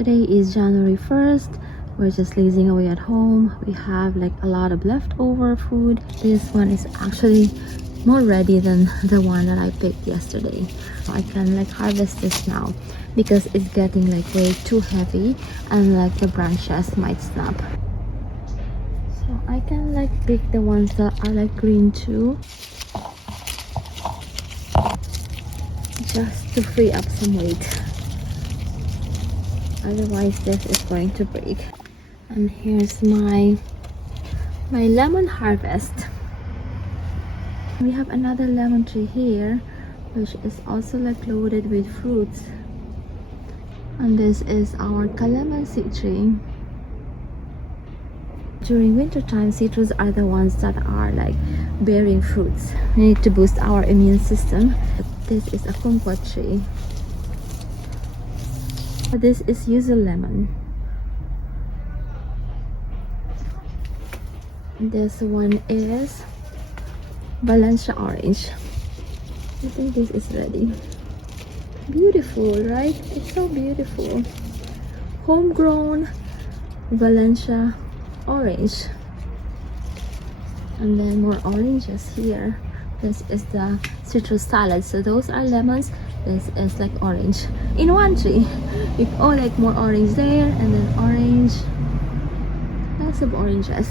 Today is January 1st. We're just lazing away at home. We have like a lot of leftover food. This one is actually more ready than the one that I picked yesterday. I can like harvest this now because it's getting like way too heavy and like the branches might snap. So I can like pick the ones that are like green too, just to free up some weight. Otherwise this is going to break. And here's my lemon harvest. We have another lemon tree here, which is also like loaded with fruits. And this is our calamansi tree. During winter time, citrus are the ones that are like bearing fruits. We need to boost our immune system. This is a kumquat tree. This is yuzu lemon. This one is Valencia orange. I think this is ready. Beautiful, right? It's so beautiful. Homegrown Valencia orange. And then more oranges here. This is the citrus salad. So those are lemons. This is like orange in one tree. You oh, like more orange there, and then orange. Lots of oranges.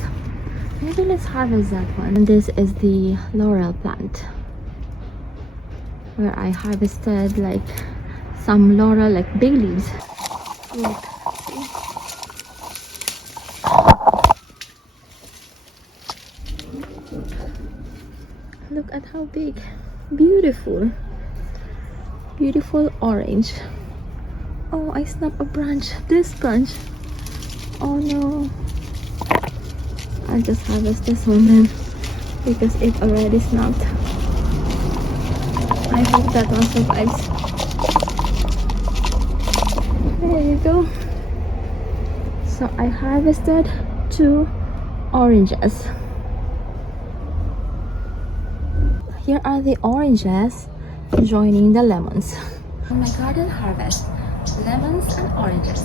Maybe let's harvest that one. And this is the laurel plant, where I harvested like some laurel, like big leaves. Look, see? Look at how big. Beautiful. Beautiful orange. Oh, I snapped a branch. This branch. Oh no. I'll just harvest this one then, because it already snapped. I hope that one survives. There you go. So I harvested 2 oranges. Here are the oranges joining the lemons. On my garden harvest, lemons and oranges.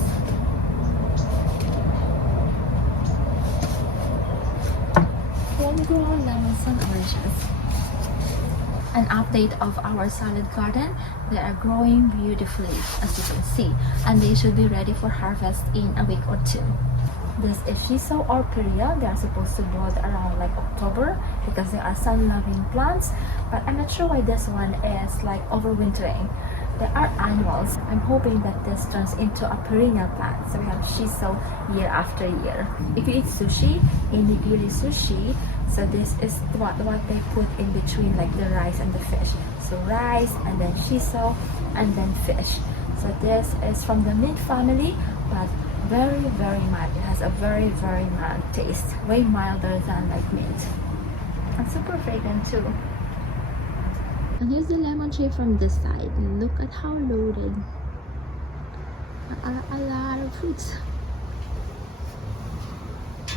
Homegrown lemons and oranges. An update of our salad garden. They are growing beautifully, as you can see, and they should be ready for harvest in a week or 2. This is shiso or piria. They are supposed to bud around like October because they are sun-loving plants, but I'm not sure why this one is like overwintering. They are annuals. I'm hoping that this turns into a perennial plant, so we have shiso year after year. If you eat sushi, inigiri sushi, so this is what they put in between like the rice and the fish. So rice and then shiso and then fish. So this is from the mint family, but very mild. It has a very mild taste, way milder than like mint, and super fragrant too. And here's the lemon tree from this side. Look at how loaded. There are a lot of fruits.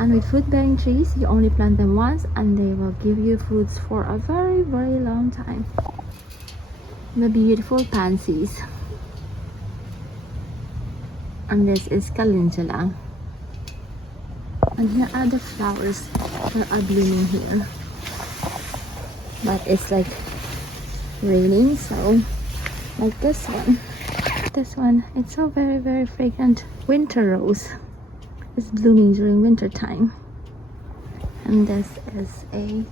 And with fruit-bearing trees, you only plant them once and they will give you fruits for a very long time. The beautiful pansies. And this is calendula. And here are the flowers that are blooming here. But it's like raining, so like this one. This one, it's so very fragrant. Winter rose is blooming during winter time. And this is a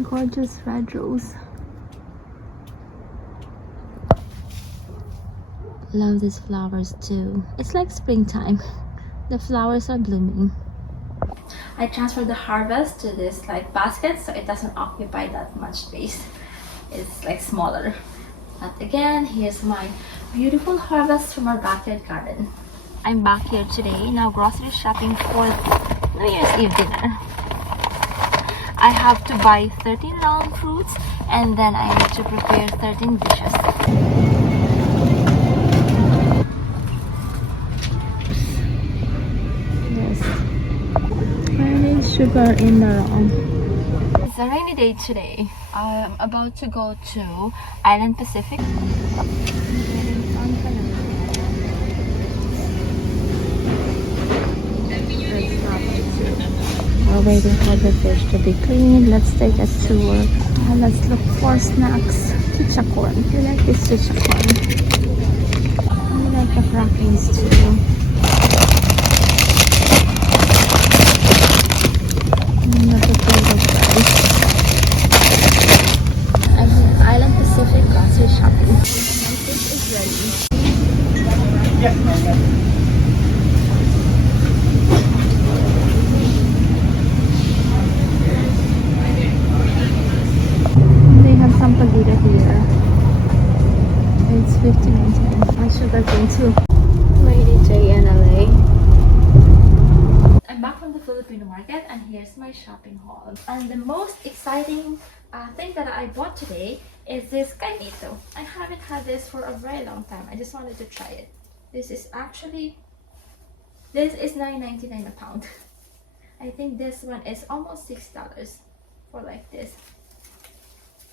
gorgeous red rose. Love these flowers too. It's like springtime. The flowers are blooming. I transferred the harvest to this like basket so it doesn't occupy that much space. It's like smaller. But again, here's my beautiful harvest from our backyard garden. I'm back here today, now grocery shopping for New Year's Eve dinner. I have to buy 13 round fruits and then I need to prepare 13 dishes. Sugar in the room. It's a rainy day today. I'm about to go to Island Pacific. waiting for the fish to be cleaned. Let's take a tour. Let's look for snacks. Chichacorn. We like this chichacorn. We like the crackers too. Not a favorite price. I'm in Island Pacific grocery shopping. My fish is ready. They have some pagita here. It's 59.10. I should have been too. Lady J and LA. I'm back from the Filipino market and here's my shopping haul. And the most exciting thing that I bought today is this kaimito. I haven't had this for a very long time. I just wanted to try it. This is $9.99 a pound. I think this one is almost $6 for like this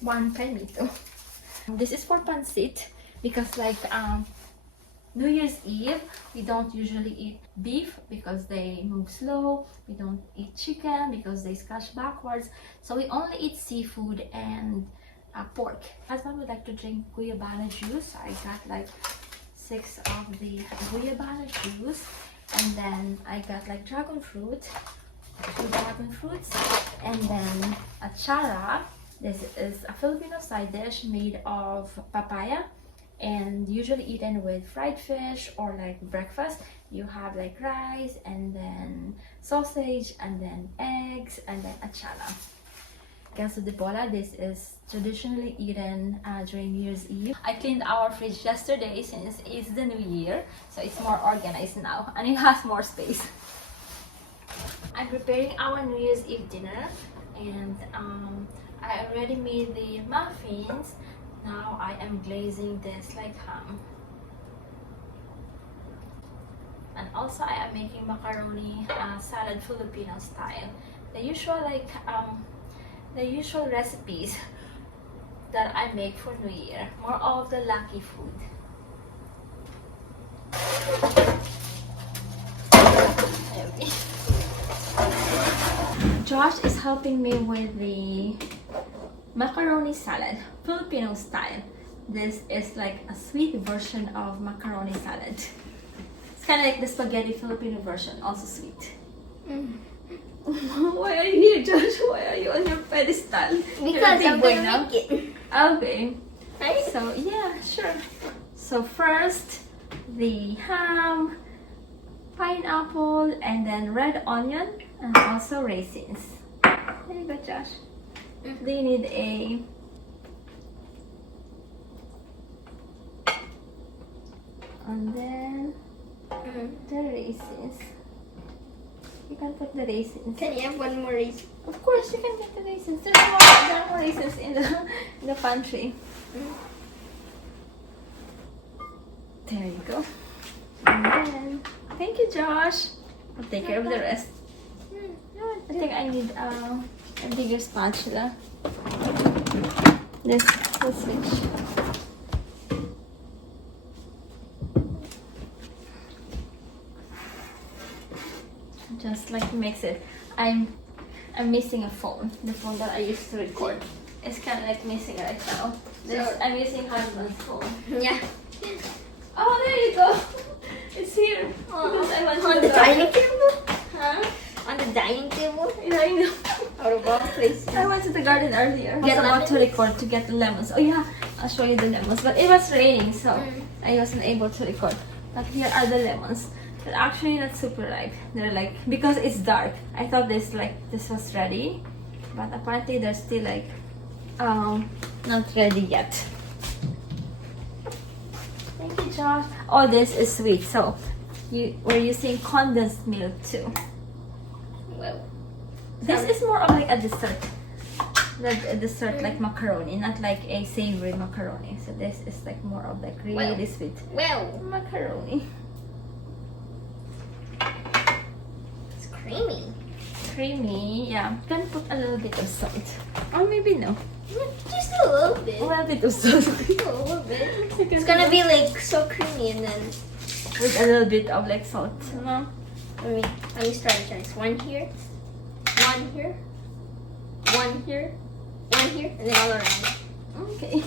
one kaimito. This is for pancit because like New Year's Eve we don't usually eat beef because they move slow. We don't eat chicken because they scratch backwards. So we only eat seafood and pork. Husband would like to drink guyabana juice. I got like 6 of the guyabana juice, and then I got like dragon fruit, 2 dragon fruits, and then a chara. This is a Filipino side dish made of papaya and usually eaten with fried fish or like breakfast. You have like rice and then sausage and then eggs and then achara. Queso de bola, this is traditionally eaten during New Year's Eve. I cleaned our fridge yesterday since it's the new year, so it's more organized now and it has more space. I'm preparing our New Year's Eve dinner, and I already made the muffins. Now I am glazing this like ham. And also I am making macaroni salad Filipino style. The usual recipes that I make for New Year. More of the lucky food. Josh is helping me with the macaroni salad, Filipino style. This is like a sweet version of macaroni salad. It's kind of like the spaghetti Filipino version, also sweet. Why are you here, Josh? Why are you on your pedestal? Because I'm gonna make it. Okay. Right? So yeah, sure. So first, the ham, pineapple, and then red onion, and also raisins. There you go, Josh. Do you need a and then the raisins. You can put the raisins. Can you have one more raisin? Of course, you can get the raisins. There are more raisins in the pantry. There you go. And then, thank you, Josh. I'll take care of the rest. I think I need a bigger spatula. This switch. Just like mix it. I'm missing a phone. The phone that I used to record. It's kind of like missing right now. I'm using husband's phone. Yeah. Oh, there you go. It's here. Because I went On the dining table? Huh? On the dining table? Yeah, I know. Out of all places. I went to the garden earlier. I was about to record to get the lemons. Oh yeah, I'll show you the lemons. But it was raining, so I wasn't able to record. But here are the lemons. They're actually not super ripe. They're like, because it's dark. I thought this was ready, but apparently they're still like not ready yet. Thank you, Josh. Oh, this is sweet. So we're using condensed milk too. Well, This is more of like a dessert. Like a dessert like macaroni, not like a savory macaroni. So this is like more of like really sweet macaroni. It's creamy. Creamy, yeah. You can put a little bit of salt. Or maybe no. Just a little bit. A little bit of salt. A little bit. It's gonna be like so creamy, and then with a little bit of like salt. No? let me start this. One here. one here, one here, one here, and then all around. Okay.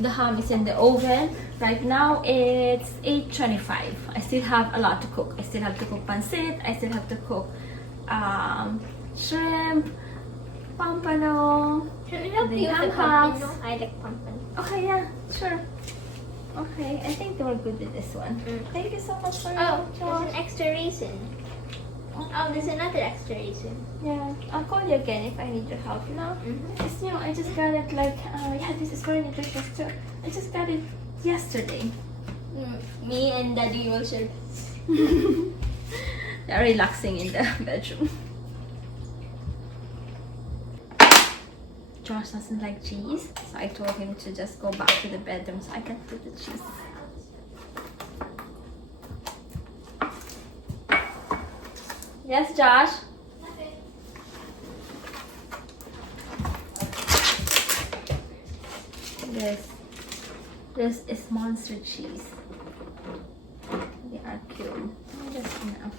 The ham is in the oven. Right now it's 8:25. I still have a lot to cook. I still have to cook pancit. I still have to cook shrimp, pampano. Can I help The you with the ham pumpkin? No, I like pumpkin. Okay, yeah, sure. Okay, I think they were good with this one. Thank you so much for Oh, your help, there's an extra raisin. Oh, there's another extra raisin. Yeah, I'll call you again if I need your help. You know, it's new. I just got it like yeah, this is very nutritious too. I just got it yesterday. Me and Daddy will share. They're relaxing in the bedroom. Josh doesn't like cheese, so I told him to just go back to the bedroom so I can put the cheese. Yes, Josh? This is monster cheese. They are cute. Just enough.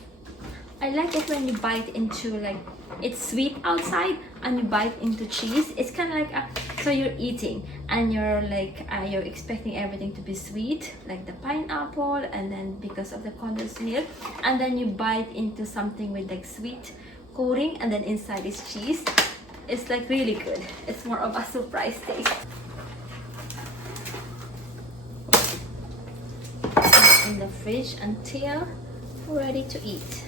I like it when you bite into like it's sweet outside and you bite into cheese. It's kind of like so you're eating and you're like you're expecting everything to be sweet, like the pineapple, and then because of the condensed milk, and then you bite into something with like sweet coating, and then inside is cheese. It's like really good. It's more of a surprise taste. It's in the fridge until ready to eat.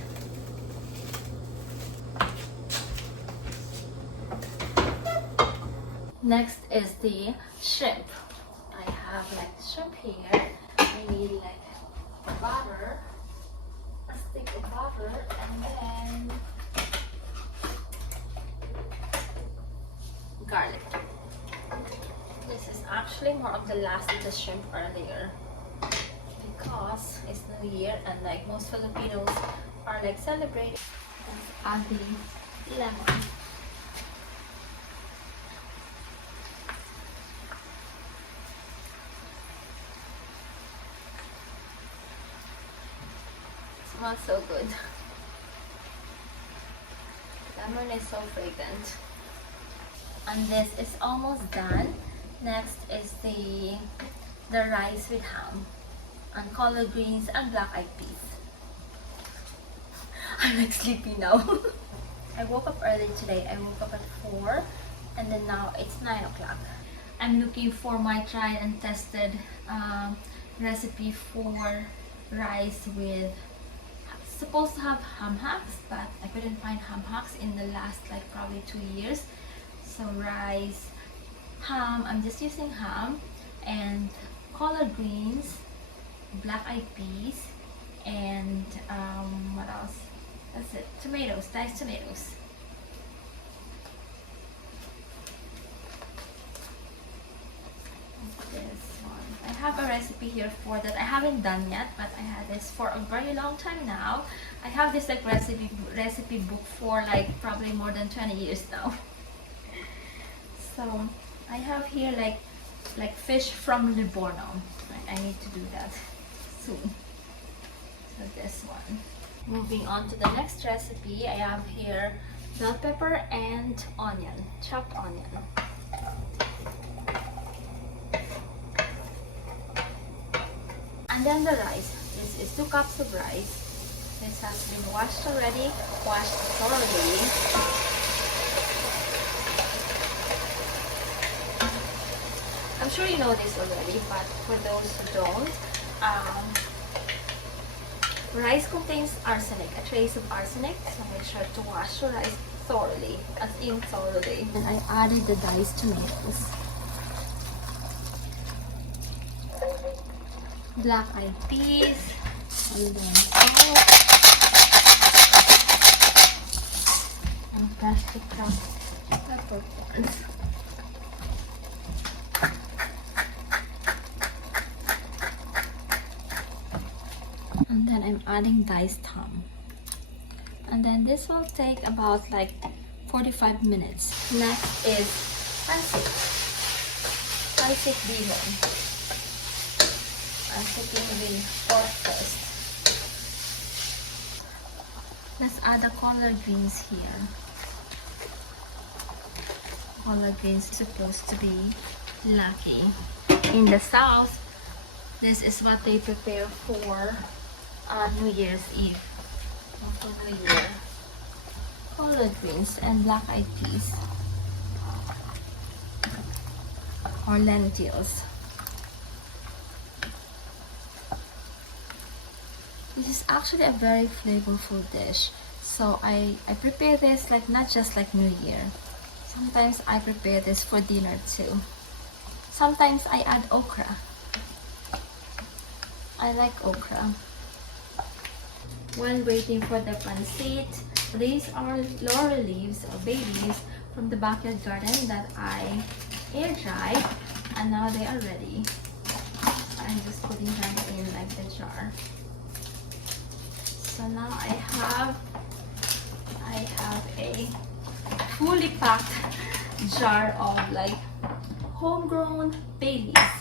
Next is the shrimp. I have like shrimp here. I need like butter, a stick of butter, and then garlic. This is actually more of the last of the shrimp earlier because it's New Year and like most Filipinos are like celebrating. Let's add the lemon. Smells so good. Lemon is so fragrant. And this is almost done. Next is the rice with ham and collard greens and black eyed peas. I'm like sleepy now. I woke up early today. I woke up at 4 and then now it's 9 o'clock. I'm looking for my tried and tested recipe for rice with supposed to have ham hocks, but I couldn't find ham hocks in the last like probably 2 years. So rice, ham, I'm just using ham, and collard greens, black eyed peas, and what else? That's it. Tomatoes, diced tomatoes. This one. I have a recipe here for that I haven't done yet, but I had this for a very long time now. I have this like recipe book for like probably more than 20 years now. So I have here like fish from Livorno. I need to do that soon. So this one. Moving on to the next recipe, I have here bell pepper and onion, chopped onion. And then the rice. This is 2 cups of rice. This has been washed already, washed thoroughly. I'm sure you know this already, but for those who don't, rice contains arsenic, a trace of arsenic, so make sure to wash your rice thoroughly, as in thoroughly. And I added the diced tomatoes, black eyed peas, and then salt, and plastic peppercorns. And then I'm adding diced ham. And then this will take about like 45 minutes. Next is pancit. Pancit bihon. I'm cooking with pork first. Let's add the collard greens here. Collard greens is supposed to be lucky. In the south, this is what they prepare for New Year's Eve. For New Year. Collard greens and black-eyed peas. Or lentils. This is actually a very flavorful dish. So I prepare this like not just like New Year. Sometimes I prepare this for dinner too. Sometimes I add okra. I like okra. While waiting for the pancit, these are laurel leaves or bay leaves from the backyard garden that I air dried, and now they are ready. I'm just putting them in like the jar. So now I have a fully packed jar of like homegrown bay leaves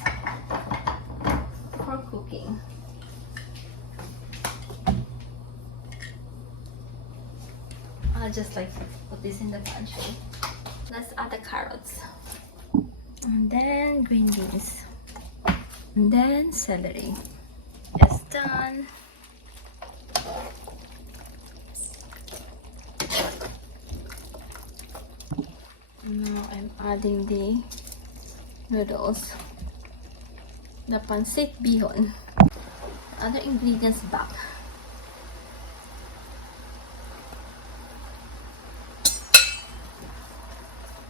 for cooking. I'll just like put this in the pantry. Let's add the carrots. And then green beans. And then celery. It's done. Now I'm adding the noodles. The pancit bihon. Other ingredients back.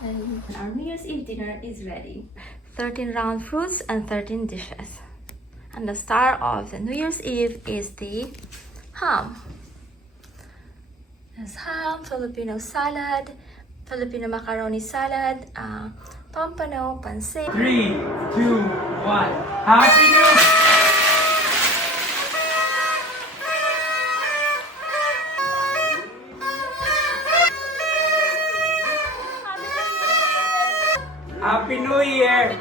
And our New Year's Eve dinner is ready. 13 round fruits and 13 dishes. And the star of the New Year's Eve is the ham. There's ham, Filipino salad, Filipino macaroni salad, pompano, pancit. 3, 2, 1. Happy New Year! Happy New Year!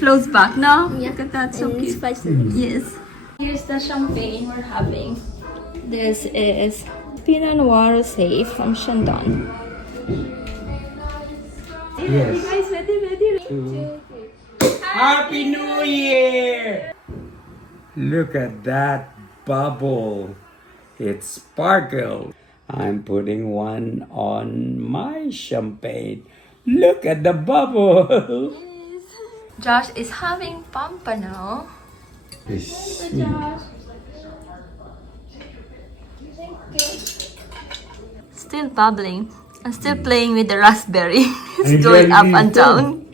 Flows back now. Yeah. Look at that, so And it's cute. spicy. Yes. Here's the champagne we're having. This is Pinot Noir Rosé from Shandong. Yes. Guys, ready. Happy New Year! Look at that bubble. It sparkles. I'm putting one on my champagne. Look at the bubble. Josh is having pompano. It's sweet. Still bubbling and still playing with the raspberry. And It's going up jelly and too. down.